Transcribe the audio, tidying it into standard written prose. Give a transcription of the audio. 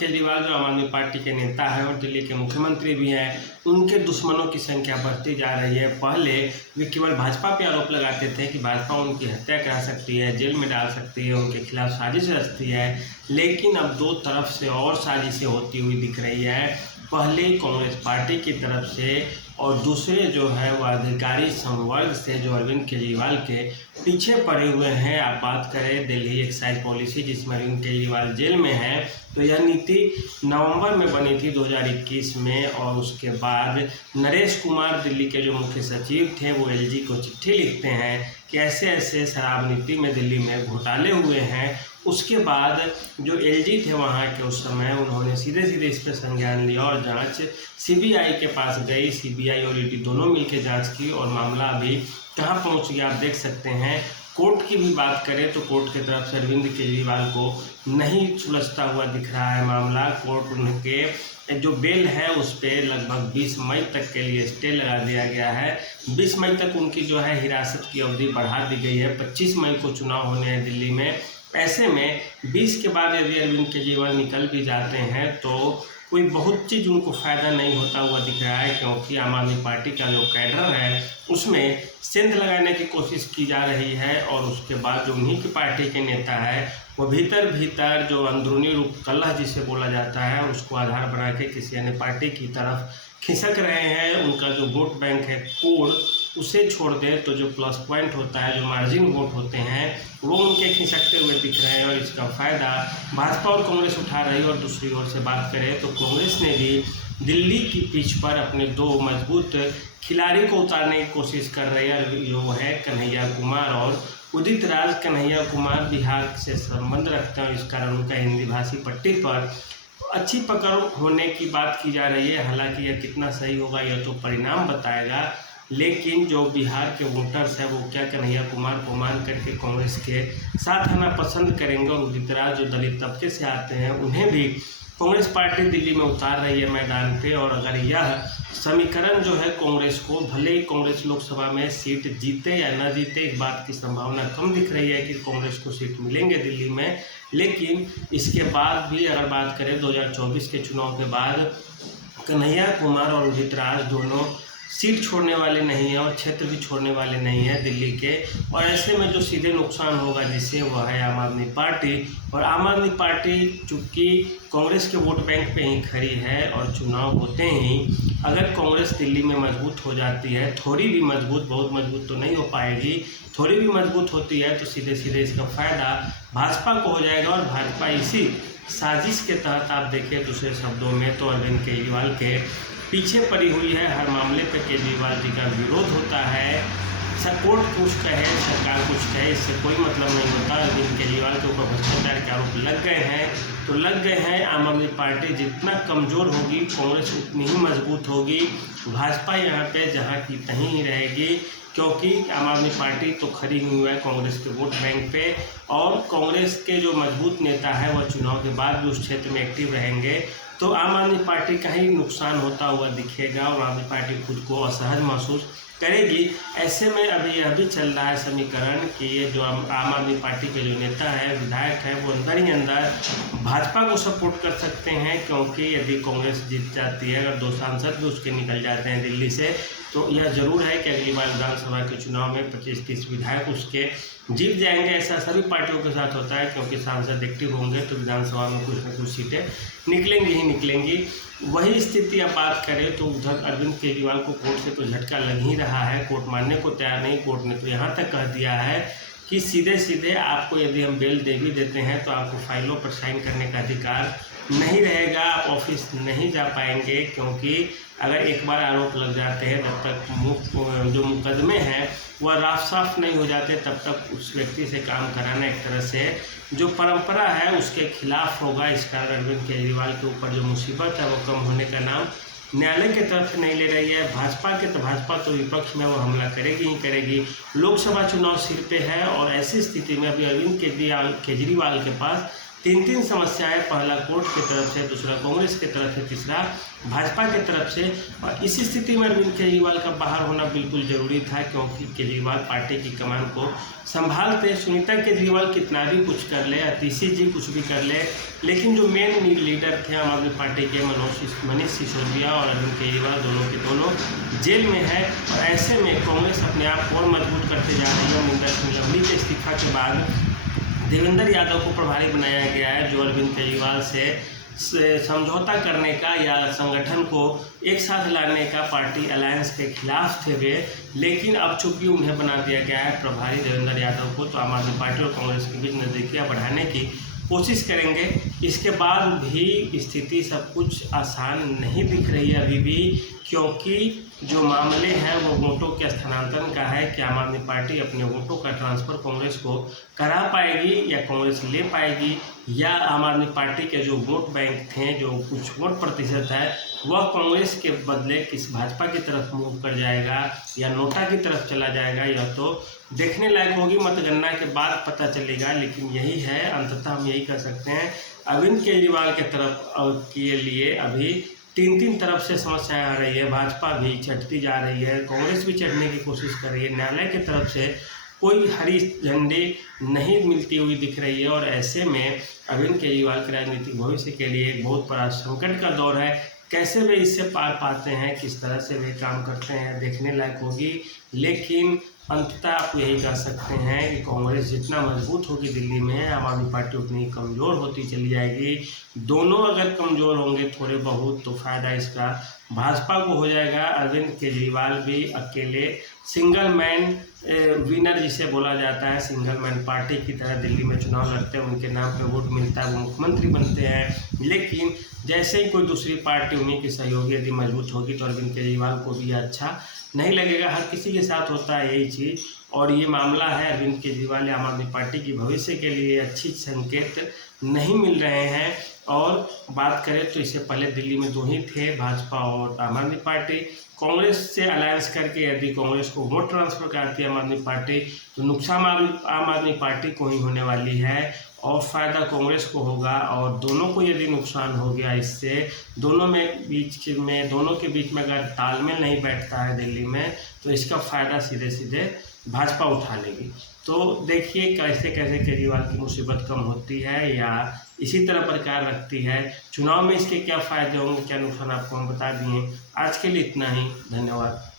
केजरीवाल जो आम आदमी पार्टी के नेता हैं और दिल्ली के मुख्यमंत्री भी हैं, उनके दुश्मनों की संख्या बढ़ती जा रही है। पहले वे केवल भाजपा पे आरोप लगाते थे कि भाजपा उनकी हत्या करा सकती है, जेल में डाल सकती है, उनके खिलाफ साजिश रचती है, लेकिन अब दो तरफ से और साजिशें होती हुई दिख रही है। पहले कांग्रेस पार्टी की तरफ से और दूसरे जो है वह अधिकारी संवर्ग से जो अरविंद केजरीवाल के पीछे पड़े हुए हैं। आप बात करें दिल्ली एक्साइज पॉलिसी जिसमें अरविंद केजरीवाल जेल में है, तो यह नीति नवंबर में बनी थी 2021 में, और उसके बाद नरेश कुमार दिल्ली के जो मुख्य सचिव थे वो एलजी को चिट्ठी लिखते हैं कि ऐसे ऐसे शराब नीति में दिल्ली में घोटाले हुए हैं। उसके बाद जो एलजी थे वहाँ के उस समय उन्होंने सीधे सीधे इस पर संज्ञान लिया और जांच सीबीआई के पास गई। सीबीआई और ईडी दोनों मिलकर जांच की और मामला अभी कहाँ पहुँच गया आप देख सकते हैं। कोर्ट की भी बात करें तो कोर्ट की तरफ से अरविंद केजरीवाल को नहीं सुलझता हुआ दिख रहा है मामला। कोर्ट उनके जो बेल है उस पर लगभग 20 मई तक के लिए स्टे लगा दिया गया है। 20 मई तक उनकी जो है हिरासत की अवधि बढ़ा दी गई है। 25 मई को चुनाव होने हैं दिल्ली में। ऐसे में 20 के बाद यदि अरविंद केजरीवाल निकल भी जाते हैं तो कोई बहुत चीज़ उनको फ़ायदा नहीं होता हुआ दिख रहा है, क्योंकि आम आदमी पार्टी का जो कैडर है उसमें सेंध लगाने की कोशिश की जा रही है। और उसके बाद जो उन्हीं की पार्टी के नेता है वो भीतर भीतर जो अंदरूनी रूप कलह जिसे बोला जाता है उसको आधार बना के किसी अन्य पार्टी की तरफ खिसक रहे हैं। उनका जो वोट बैंक है कोर उसे छोड़ दें तो जो प्लस पॉइंट होता है, जो मार्जिन वोट होते हैं वो उनके खिसकते हुए दिख रहे हैं और इसका फ़ायदा भाजपा और कांग्रेस उठा रही है। और दूसरी ओर से बात करें तो कांग्रेस ने भी दिल्ली की पिच पर अपने दो मजबूत खिलाड़ी को उतारने की कोशिश कर रही है, जो है कन्हैया कुमार और उदित राज। कन्हैया कुमार बिहार से संबंध रखते हैं, इस कारण उनका हिंदी भाषी पट्टी पर अच्छी पकड़ होने की बात की जा रही है। हालांकि यह कितना सही होगा यह तो परिणाम बताएगा, लेकिन जो बिहार के वोटर्स हैं वो क्या कन्हैया कुमार को मान करके कांग्रेस के साथ आना पसंद करेंगे। और उदित राज जो दलित तबके से आते हैं उन्हें भी कांग्रेस पार्टी दिल्ली में उतार रही है मैदान पे। और अगर यह समीकरण जो है कांग्रेस को, भले ही कांग्रेस लोकसभा में सीट जीते या न जीते, इस बात की संभावना कम दिख रही है कि कांग्रेस को सीट मिलेंगे दिल्ली में, लेकिन इसके बाद भी अगर बात करें 2024 के चुनाव के बाद कन्हैया कुमार और उदित राज दोनों सीट छोड़ने वाले नहीं हैं और क्षेत्र भी छोड़ने वाले नहीं हैं दिल्ली के। और ऐसे में जो सीधे नुकसान होगा जिससे वह है आम आदमी पार्टी। और आम आदमी पार्टी चूँकि कांग्रेस के वोट बैंक पे ही खड़ी है और चुनाव होते ही अगर कांग्रेस दिल्ली में मजबूत हो जाती है, थोड़ी भी मजबूत, बहुत मजबूत तो नहीं हो पाएगी, थोड़ी भी मजबूत होती है तो सीधे सीधे इसका फ़ायदा भाजपा को हो जाएगा। और भाजपा इसी साजिश के तहत आप देखें दूसरे शब्दों में तो अरविंद केजरीवाल के पीछे पड़ी हुई है। हर मामले पर केजरीवाल जी का विरोध होता है। कोर्ट कुछ कहे, सरकार कुछ कहे, इससे कोई मतलब नहीं होता। अरविंद केजरीवाल के ऊपर भ्रष्टाचार के आरोप लग गए हैं तो लग गए हैं। आम आदमी पार्टी जितना कमज़ोर होगी कांग्रेस उतनी ही मजबूत होगी। भाजपा यहाँ पे जहाँ की तहीं ही रहेगी, क्योंकि आम आदमी पार्टी तो खड़ी हुई है कांग्रेस के वोट बैंक पे। और कांग्रेस के जो मजबूत नेता है वह चुनाव के बाद भी उस क्षेत्र में एक्टिव रहेंगे तो आम आदमी पार्टी का ही नुकसान होता हुआ दिखेगा और आम आदमी पार्टी खुद को असहज महसूस करेगी। ऐसे में अभी यह भी चल रहा है समीकरण कि ये जो आम आदमी पार्टी के जो नेता है, विधायक है, वो अंदर ही अंदर भाजपा को सपोर्ट कर सकते हैं, क्योंकि यदि कांग्रेस जीत जाती है, अगर 2 सांसद भी उसके निकल जाते हैं दिल्ली से, तो यह जरूर है कि अगली बार विधानसभा के चुनाव में 25-30 विधायक उसके जीत जाएंगे। ऐसा सभी पार्टियों के साथ होता है, क्योंकि सांसद एक्टिव होंगे तो विधानसभा में कुछ न कुछ सीटें निकलेंगी ही निकलेंगी। वही स्थिति अब बात करें तो उधर अरविंद केजरीवाल को कोर्ट से तो झटका लग ही रहा है। कोर्ट मानने को तैयार नहीं। कोर्ट ने तो यहाँ तक कह दिया है कि सीधे सीधे आपको यदि हम बेल दे भी देते हैं तो आपको फाइलों पर साइन करने का अधिकार नहीं रहेगा, आप ऑफिस नहीं जा पाएंगे, क्योंकि अगर एक बार आरोप लग जाते हैं तब तक जो मुकदमे हैं वह राफ साफ नहीं हो जाते, तब तक उस व्यक्ति से काम कराना एक तरह से जो परंपरा है उसके खिलाफ होगा। इस कारण अरविंद केजरीवाल के ऊपर जो मुसीबत है वो कम होने का नाम न्यायालय की तरफ से नहीं ले रही है। भाजपा तो विपक्ष में वो हमला करेगी ही करेगी। लोकसभा चुनाव सिर पे है और ऐसी स्थिति में अभी अरविंद केजरीवाल के पास तीन समस्याएं, पहला कोर्ट की तरफ से, दूसरा कांग्रेस की तरफ से, तीसरा भाजपा की तरफ से। और इस स्थिति में अरविंद केजरीवाल का बाहर होना बिल्कुल जरूरी था, क्योंकि केजरीवाल पार्टी की कमान को संभालते। सुनीता केजरीवाल कितना भी कुछ कर ले, अतिशी जी कुछ भी कर ले, लेकिन जो मेन लीडर थे आम आदमी पार्टी के मनीष सिसोदिया और अरविंद केजरीवाल दोनों के दोनों जेल में है। और ऐसे में कांग्रेस अपने आप को और मजबूत करते जा रही है। मनिंदर सिंह लवली के इस्तीफा के बाद देवेंद्र यादव को प्रभारी बनाया गया है, जो अरविंद केजरीवाल से समझौता करने का या संगठन को एक साथ लाने का पार्टी अलायंस के खिलाफ थे वे। लेकिन अब चूंकि उन्हें बना दिया गया है प्रभारी देवेंद्र यादव को, तो आम आदमी पार्टी और कांग्रेस के बीच नज़दीकियां बढ़ाने की कोशिश करेंगे। इसके बाद भी स्थिति सब कुछ आसान नहीं दिख रही है अभी भी, क्योंकि जो मामले हैं वो वोटों के स्थानांतरण का है कि आम आदमी पार्टी अपने वोटों का ट्रांसफ़र कांग्रेस को करा पाएगी या कांग्रेस ले पाएगी, या आम आदमी पार्टी के जो वोट बैंक थे, जो कुछ वोट प्रतिशत है, वह कांग्रेस के बदले किस भाजपा की तरफ मूव कर जाएगा या नोटा की तरफ चला जाएगा। यह तो देखने लायक होगी, मतगणना के बाद पता चलेगा। लेकिन यही है, अंततः हम यही कह सकते हैं, अरविंद केजरीवाल के तरफ के लिए अभी तीन तरफ से समस्याएं आ रही है। भाजपा भी चटती जा रही है, कांग्रेस भी चढ़ने की कोशिश कर रही है, न्यायालय की तरफ से कोई हरी झंडी नहीं मिलती हुई दिख रही है। और ऐसे में अरविंद केजरीवाल के राजनीतिक भविष्य के लिए एक बहुत बड़ा संकट का दौर है। कैसे वे इससे पार पाते हैं, किस तरह से वे काम करते हैं, देखने लायक होगी। लेकिन अंततः आप यही कह सकते हैं कि कांग्रेस जितना मजबूत होगी दिल्ली में, आम आदमी पार्टी उतनी कमज़ोर होती चली जाएगी। दोनों अगर कमज़ोर होंगे थोड़े बहुत, तो फ़ायदा इसका भाजपा को हो जाएगा। अरविंद केजरीवाल भी अकेले सिंगल मैन विनर जिसे बोला जाता है, सिंगल मैन पार्टी की तरह दिल्ली में चुनाव लड़ते हैं, उनके नाम पे वोट मिलता है, वो मुख्यमंत्री बनते हैं। लेकिन जैसे ही कोई दूसरी पार्टी उन्हीं की सहयोगी यदि मजबूत होगी, तो अरविंद केजरीवाल को भी अच्छा नहीं लगेगा। हर किसी के साथ होता है यही चीज़, और ये मामला है अरविंद केजरीवाल आम आदमी पार्टी की भविष्य के लिए अच्छी संकेत नहीं मिल रहे हैं। और बात करें तो इससे पहले दिल्ली में दो ही थे, भाजपा और आम आदमी पार्टी। कांग्रेस से अलायंस करके यदि कांग्रेस को वोट ट्रांसफर करती है आम आदमी पार्टी, तो नुकसान आम आदमी पार्टी को ही होने वाली है और फ़ायदा कांग्रेस को होगा। और दोनों को यदि नुकसान हो गया इससे, दोनों के बीच में अगर तालमेल नहीं बैठता है दिल्ली में, तो इसका फ़ायदा सीधे सीधे भाजपा उठा लेगी। तो देखिए कैसे कैसे केजरीवाल की मुसीबत कम होती है या इसी तरह प्रकार रखती है। चुनाव में इसके क्या फ़ायदे होंगे, क्या नुकसान, आपको हम बता दिए। आज के लिए इतना ही, धन्यवाद।